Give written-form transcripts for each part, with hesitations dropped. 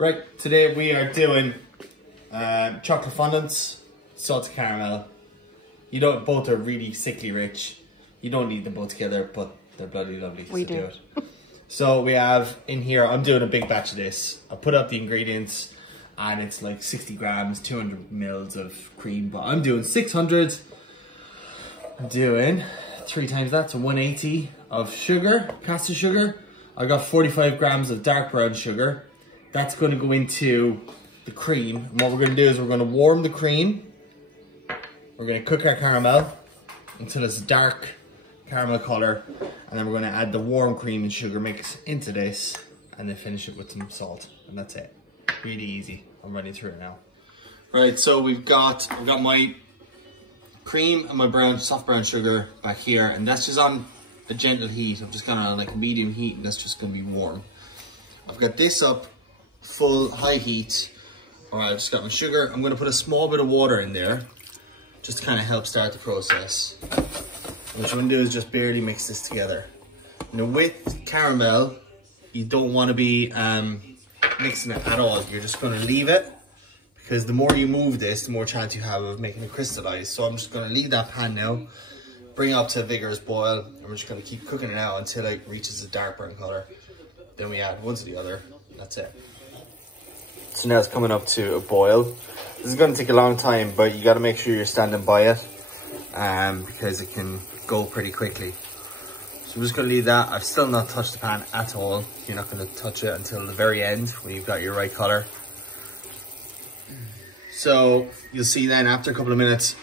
Right, today we are doing chocolate fondants, salted caramel. You don't, both are really sickly rich. You don't need them both together, but they're bloody lovely to do it. So we have in here, I'm doing a big batch of this. I put up the ingredients and it's like 60 grams, 200 mils of cream, but I'm doing 600. I'm doing 3 times that, so 180 of sugar, caster sugar. I got 45 grams of dark brown sugar. That's going to go into the cream. And what we're going to do is we're going to warm the cream. We're going to cook our caramel until it's a dark caramel color. And then we're going to add the warm cream and sugar mix into this. And then finish it with some salt. And that's it. Really easy. I'm running through it now. Right, so I've got my cream and my soft brown sugar back here. And that's just on a gentle heat. I'm just kind of like a medium heat, and that's just going to be warm. I've got this up full high heat. Alright, I've just got my sugar. I'm going to put a small bit of water in there just to kind of help start the process. What you want to do is just barely mix this together. Now with caramel, you don't want to be mixing it at all. You're just going to leave it, because the more you move this, the more chance you have of making it crystallize. So I'm just going to leave that pan now, bring it up to a vigorous boil, and we're just going to keep cooking it out until it reaches a dark brown color. Then we add one to the other. That's it. So now it's coming up to a boil. This is going to take a long time, but you got to make sure you're standing by it, because it can go pretty quickly. So I'm just going to leave that. I've still not touched the pan at all. You're not going to touch it until the very end when you've got your right color. So you'll see then after a couple of minutes,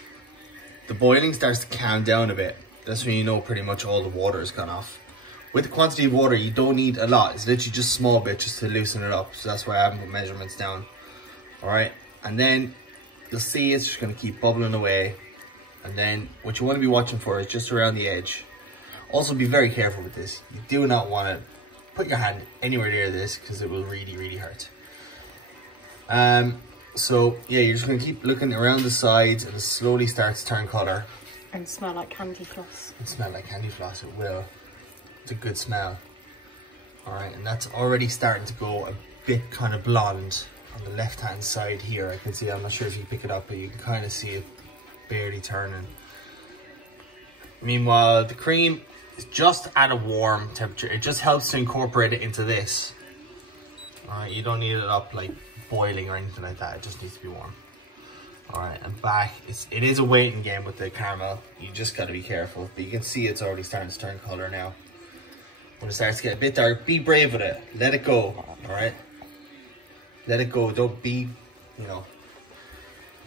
the boiling starts to calm down a bit. That's when you know pretty much all the water has gone off. With the quantity of water, you don't need a lot. It's literally just a small bit just to loosen it up. So that's why I haven't put measurements down. All right, and then you'll see it's just going to keep bubbling away. And then what you want to be watching for is just around the edge. Also be very careful with this. You do not want to put your hand anywhere near this, because it will really, really hurt. So yeah, you're just going to keep looking around the sides, and it slowly starts to turn colour. And smell like candy floss. It smell like candy floss, it will. It's a good smell. Alright, and that's already starting to go a bit kind of blonde on the left hand side here. I can see, I'm not sure if you pick it up, but you can kind of see it barely turning. Meanwhile, the cream is just at a warm temperature. It just helps to incorporate it into this. Alright, you don't need it up like boiling or anything like that. It just needs to be warm. Alright, and back. It is a waiting game with the caramel. You just got to be careful. But you can see it's already starting to turn colour now. When it starts to get a bit dark, be brave with it. Let it go. Alright? Let it go. Don't be,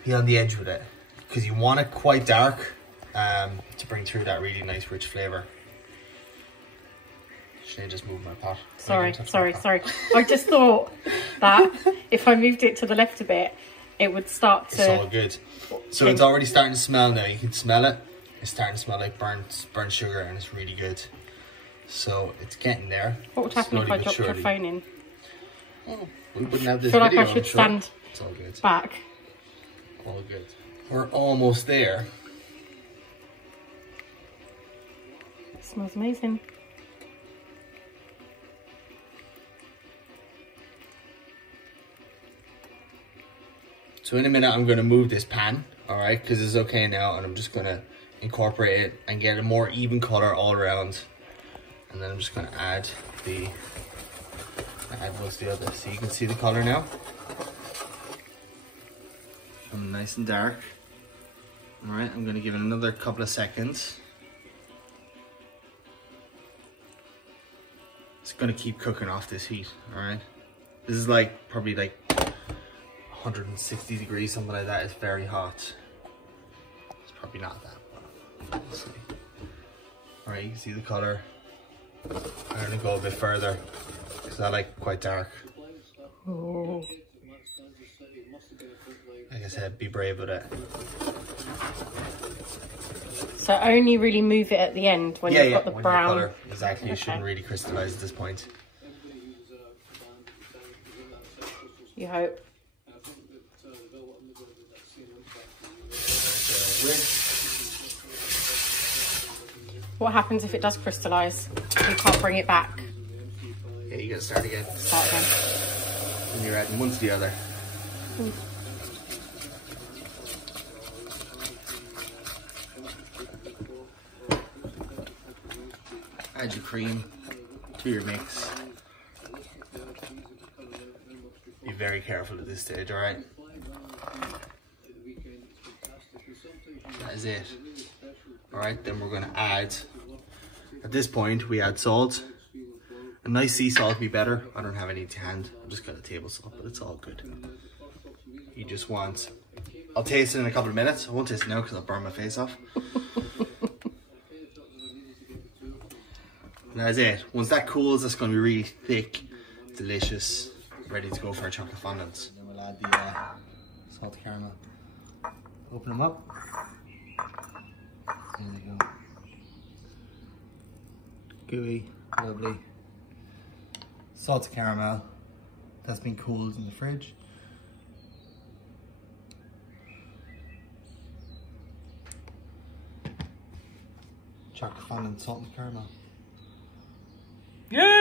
be on the edge with it. Because you want it quite dark to bring through that really nice rich flavour. Should I just move my pot? Sorry. I just thought that if I moved it to the left a bit, it would start to... It's all good. So it's already starting to smell now. You can smell it. It's starting to smell like burnt sugar, and it's really good. So it's getting there. What would happen if I dropped your phone in? Oh, we wouldn't have this I feel video, like I should stand it's all good. back. All good. We're almost there. It smells amazing. So in a minute, I'm going to move this pan, all right, because it's okay now, and I'm just going to incorporate it and get a more even color all around. And then I'm just going to add most of the other, so you can see the color now. Nice and dark. All right, I'm going to give it another couple of seconds. It's going to keep cooking off this heat, all right? This is like probably like 160 degrees, something like that. It's very hot. It's probably not that, but let's see. All right, you can see the color. I'm going to go a bit further because I like quite dark. Oh. Like I said, be brave with it. So only really move it at the end when you've got the brown. Color. Exactly, okay. It shouldn't really crystallize at this point. You hope. What happens if it does crystallise? You can't bring it back. Yeah, you gotta start again. Start again. And you're adding one to the other. Add your cream to your mix. Be very careful at this stage, alright? That is it. Alright, then we're going to add, at this point we add salt. A nice sea salt would be better. I don't have any to hand. I've just got a table salt, but it's all good. You just want, I'll taste it in a couple of minutes. I won't taste it now because I'll burn my face off. And that's it. Once that cools, it's going to be really thick, delicious, ready to go for our chocolate fondants. Then we'll add the salted caramel. Open them up. There they go. Gooey, lovely. Salted caramel. That's been cooled in the fridge. Chocolate fondant, salt and caramel. Yeah!